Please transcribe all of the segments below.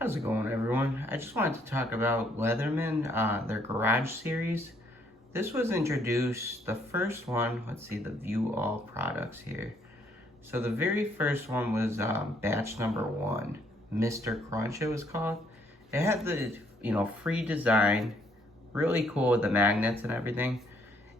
How's it going, everyone? I just wanted to talk about Leatherman, their garage series. This was introduced, the first one, let's see, the view all products here. So the very first one was batch number 1, Mr. Crunch it was called. It had the, free design, really cool with the magnets and everything.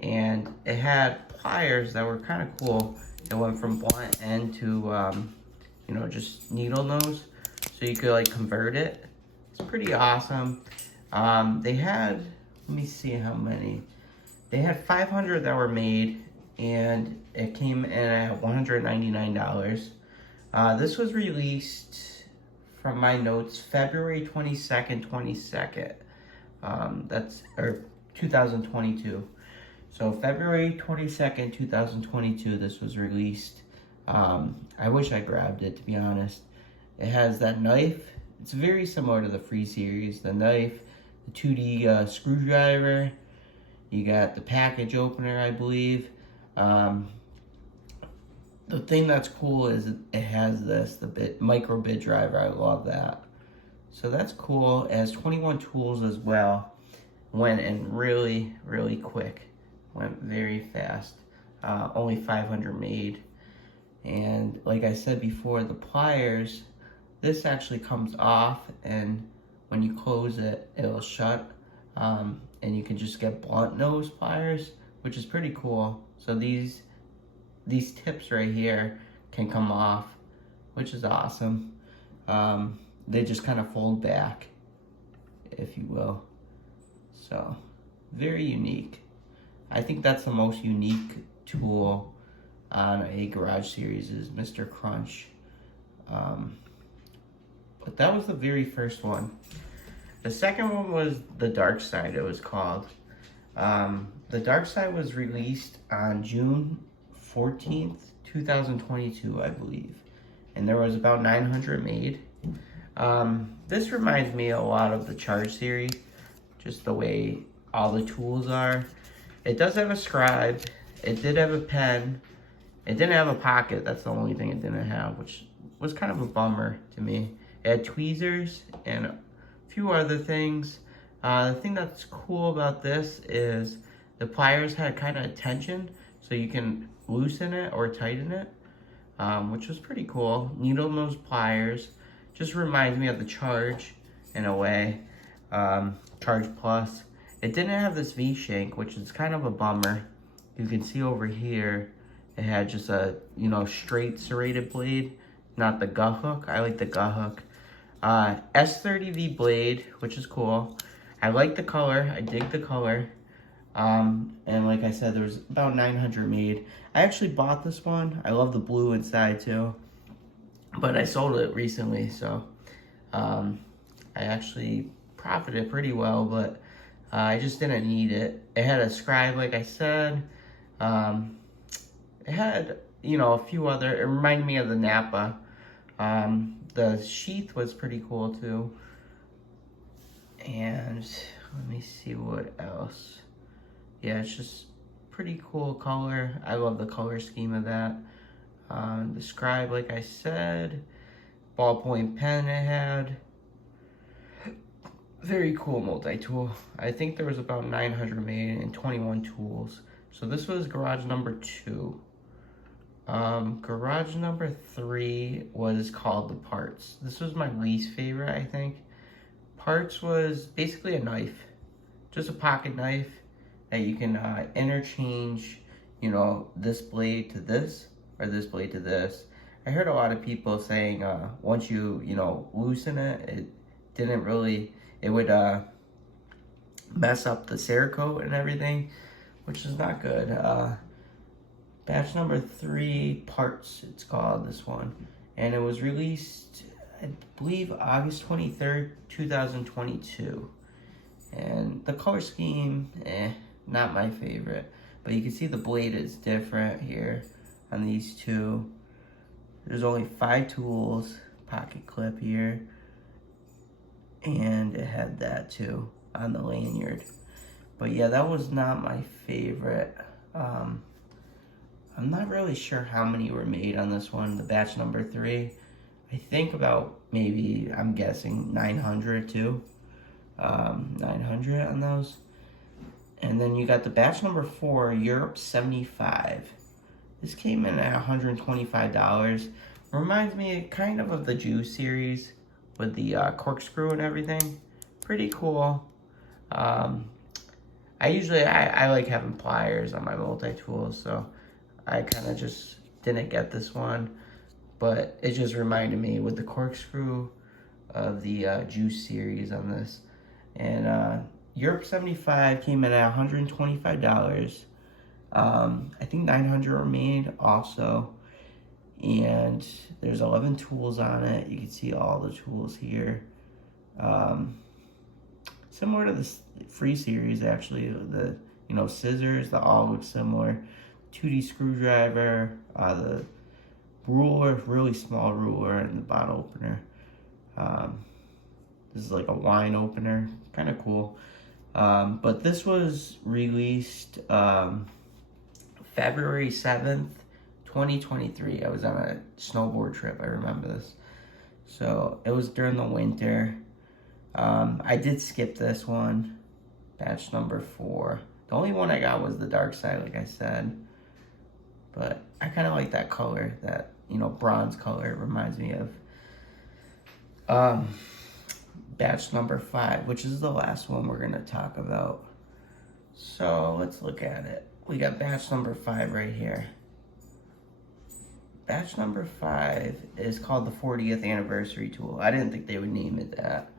And it had pliers that were kind of cool. It went from blunt end to, just needle nose. So you could like convert it. It's pretty awesome. They had, let me see how many. They had 500 that were made, and it came in at $199. This was released, from my notes, February 22nd, that's, or 2022. So February 22nd, 2022, this was released. I wish I grabbed it, to be honest. It has that knife. It's very similar to the Free series. The knife, the 2D screwdriver. You got the package opener, I believe. The thing that's cool is it has this, the micro bit driver. I love that. So that's cool. It has 21 tools as well. Went in really, really quick. Went very fast. Only 500 made. And like I said before, the pliers, this actually comes off, and when you close it, it'll shut. And you can just get blunt nose pliers, which is pretty cool. So these tips right here can come off, which is awesome. They just kind of fold back, if you will. So very unique. I think that's the most unique tool on a garage series is Mr. Crunch. But that was the very first one. The second one was the Darkside, it was called. The Darkside was released on June 14th, 2022, I believe. And there was about 900 made. This reminds me a lot of the Charge series, just the way all the tools are. It does have a scribe. It did have a pen. It didn't have a pocket. That's the only thing it didn't have, which was kind of a bummer to me. It had tweezers and a few other things. The thing that's cool about this is the pliers had kind of tension, so you can loosen it or tighten it, which was pretty cool. Needle nose pliers. Just reminds me of the Charge in a way. Charge Plus. It didn't have this V-shank, which is kind of a bummer. You can see over here, it had just a, straight serrated blade, not the gut hook. I like the gut hook. S30V blade, which is cool. I like the color. I dig the color. And like I said, there was about 900 made. I actually bought this one. I love the blue inside too. But I sold it recently, so I actually profited pretty well, but I just didn't need it. It had a scribe, like I said. It had, a few other, it reminded me of the Napa. The sheath was pretty cool too. And let me see what else. Yeah, it's just pretty cool color. I love the color scheme of that. The scribe, like I said. Ballpoint pen it had. Very cool multi-tool. I think there was about 900 made and 21 tools. So this was garage number 2. Garage number 3 was called the Parts. This was my least favorite, I think. Parts was basically a knife. Just a pocket knife that you can interchange, this blade to this or this blade to this. I heard a lot of people saying once you, loosen it, it didn't really, it would mess up the Cerakote and everything, which is not good. Batch number 3, Parts, it's called, this one. And it was released, I believe, August 23rd, 2022. And the color scheme, not my favorite. But you can see the blade is different here on these two. There's only 5 tools, pocket clip here. And it had that too on the lanyard. But yeah, that was not my favorite. I'm not really sure how many were made on this one, the batch number 3. I I think about maybe, I'm guessing 900 too. 900 on those. And then you got the batch number 4, Europe 75. This came in at $125. Reminds me kind of the Jew series with the corkscrew and everything. Pretty cool. I like having pliers on my multi-tools, so I kind of just didn't get this one. But it just reminded me with the corkscrew of the Juice series on this. And Europe 75 came in at $125. I think 900 were made also. And there's 11 tools on it. You can see all the tools here. Similar to the free series, actually. The scissors, they all look similar. 2D screwdriver, the ruler, really small ruler, and the bottle opener. This is like a wine opener, kind of cool. But this was released February 7th, 2023. I was on a snowboard trip, I remember this. So it was during the winter. I did skip this one, batch number 4. The only one I got was the Darkside, like I said. But I kind of like that color, that, bronze color. It reminds me of batch number 5, which is the last one we're going to talk about. So let's look at it. We got batch number 5 right here. Batch number 5 is called the 40th anniversary tool. I didn't think they would name it that.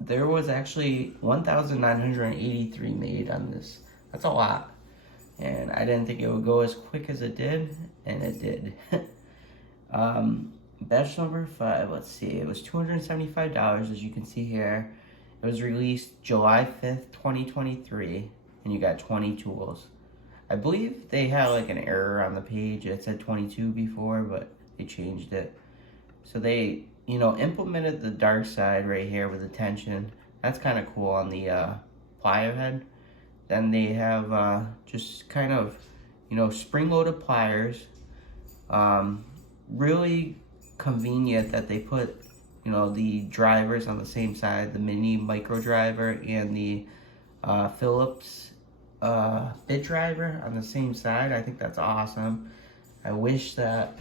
There was actually 1,983 made on this. That's a lot. And I didn't think it would go as quick as it did, and it did. Batch number 5, let's see, it was $275, as you can see here. It was released July 5th, 2023, and you got 20 tools. I believe they had like an error on the page. It said 22 before, but they changed it. So they, implemented the Darkside right here with the tension. That's kind of cool on the plier head. Then they have just kind of, spring-loaded pliers. Really convenient that they put, the drivers on the same side, the mini micro driver and the Phillips bit driver on the same side. I think that's awesome. I wish that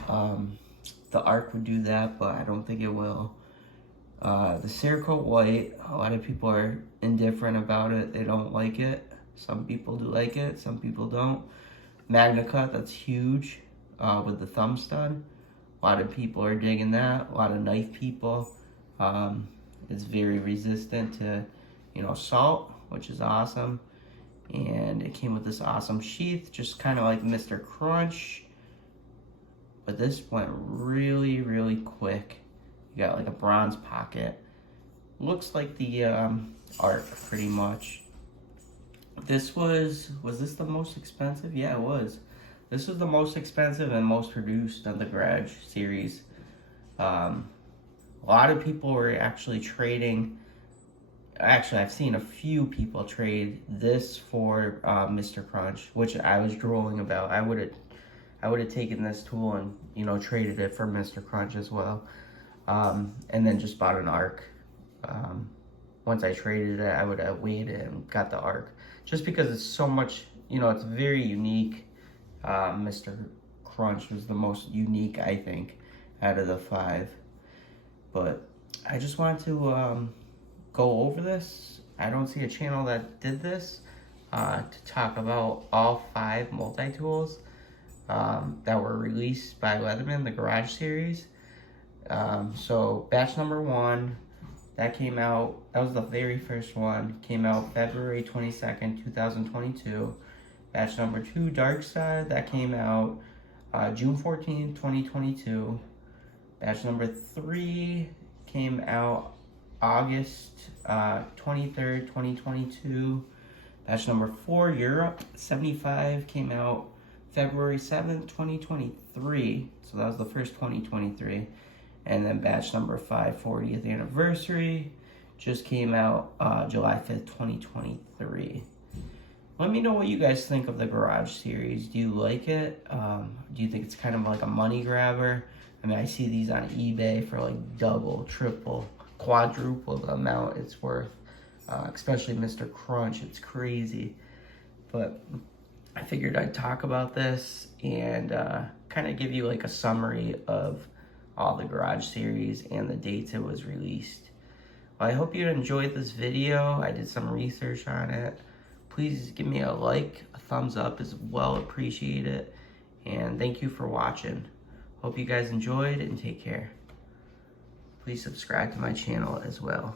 the Arc would do that, but I don't think it will. The Cerakote White, a lot of people are indifferent about it. They don't like it. Some people do like it, some people don't. Magna Cut, that's huge, with the thumb stud. A lot of people are digging that. A lot of knife people. It's very resistant to, salt, which is awesome. And it came with this awesome sheath, just kind of like Mr. Crunch. But this went really, really quick. You got like a bronze pocket. Looks like the Arc, pretty much. This was this the most expensive? Yeah, it was. This was the most expensive and most produced of the Garage series. A lot of people were actually trading. Actually, I've seen a few people trade this for Mr. Crunch, which I was drooling about. I would have taken this tool and traded it for Mr. Crunch as well, and then just bought an Arc. Once I traded it, I would have waited and got the Arc, just because it's so much. It's very unique. Mr. Crunch was the most unique, I think, out of the 5. But I just wanted to go over this. I don't see a channel that did this to talk about all 5 multi-tools that were released by Leatherman, the Garage series. So batch number 1, that came out, that was the very first one, came out February 22nd, 2022. Batch number 2, Darkside, that came out June 14th, 2022. Batch number 3 came out August 23rd, 2022. Batch number 4, Europe 75, came out February 7th, 2023. So that was the first 2023. And then batch number 5, 40th anniversary, just came out July 5th, 2023. Let me know what you guys think of the Garage series. Do you like it? Do you think it's kind of like a money grabber? I mean, I see these on eBay for like double, triple, quadruple the amount it's worth. Especially Mr. Crunch, it's crazy. But I figured I'd talk about this and kind of give you like a summary of all the Garage series and the dates it was released. Well, I hope you enjoyed this video. I did some research on it. Please give me a like, a thumbs up is well appreciated. And thank you for watching. Hope you guys enjoyed and take care. Please subscribe to my channel as well.